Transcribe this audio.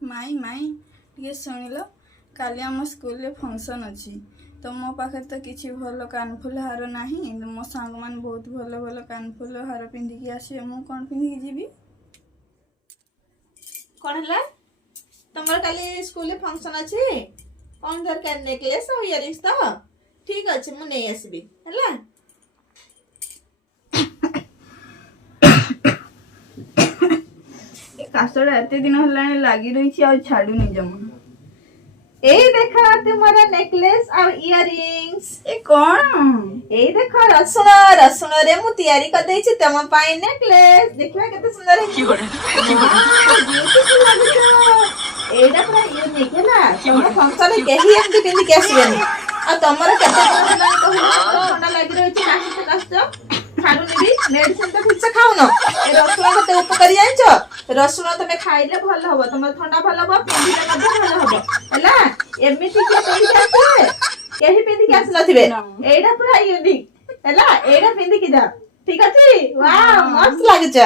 माई माई टे शुणिल काली आम school function अच्छी तो मो पाखे तो किसी भल कानफुल हार ना मो सांग मान बहुत भल भल कानफुल हार पिंधिकी आसवे मु कौन पिंधिकी जीवी कौन है तुमर काली स्कूल फंक्शन अच्छी कौन दरकार नेकलेस और इयरिंग्स तो ठीक अच्छे मु नहीं आसबी है काशटा एत दिन है लगी रही आ छाड़ूनी जमा ए देखा तुम्हारा नेकलेस और इयरिंग्स ए कौन ए देखो रसुण रसुण रे मु तैयारी कर देछि तम पाई नेकलेस देखिबा केते सुंदर है एडा पूरा यूनिक है ना तुम फंक्शन केही एमती पिंदी के आसबेनी आ तमरा केते दिन हेलानी कहू ठंडा लागि रही छी कास्ट खाडू निबी मेडिसिन तो ठीक से खाऊ न ए रसुण कते उपकारी जानिछो रसुण तमे खाइले भल हबो तमर ठंडा भल हबो पिंदिले मध्ये भल हबो हैला एमिति के पिंदी आसे केही पिंदी के आस नथिबे एडा पूरा यूनिक हैला एडा पिंदी के जा ठीक अछि वाह मस्त लागिछ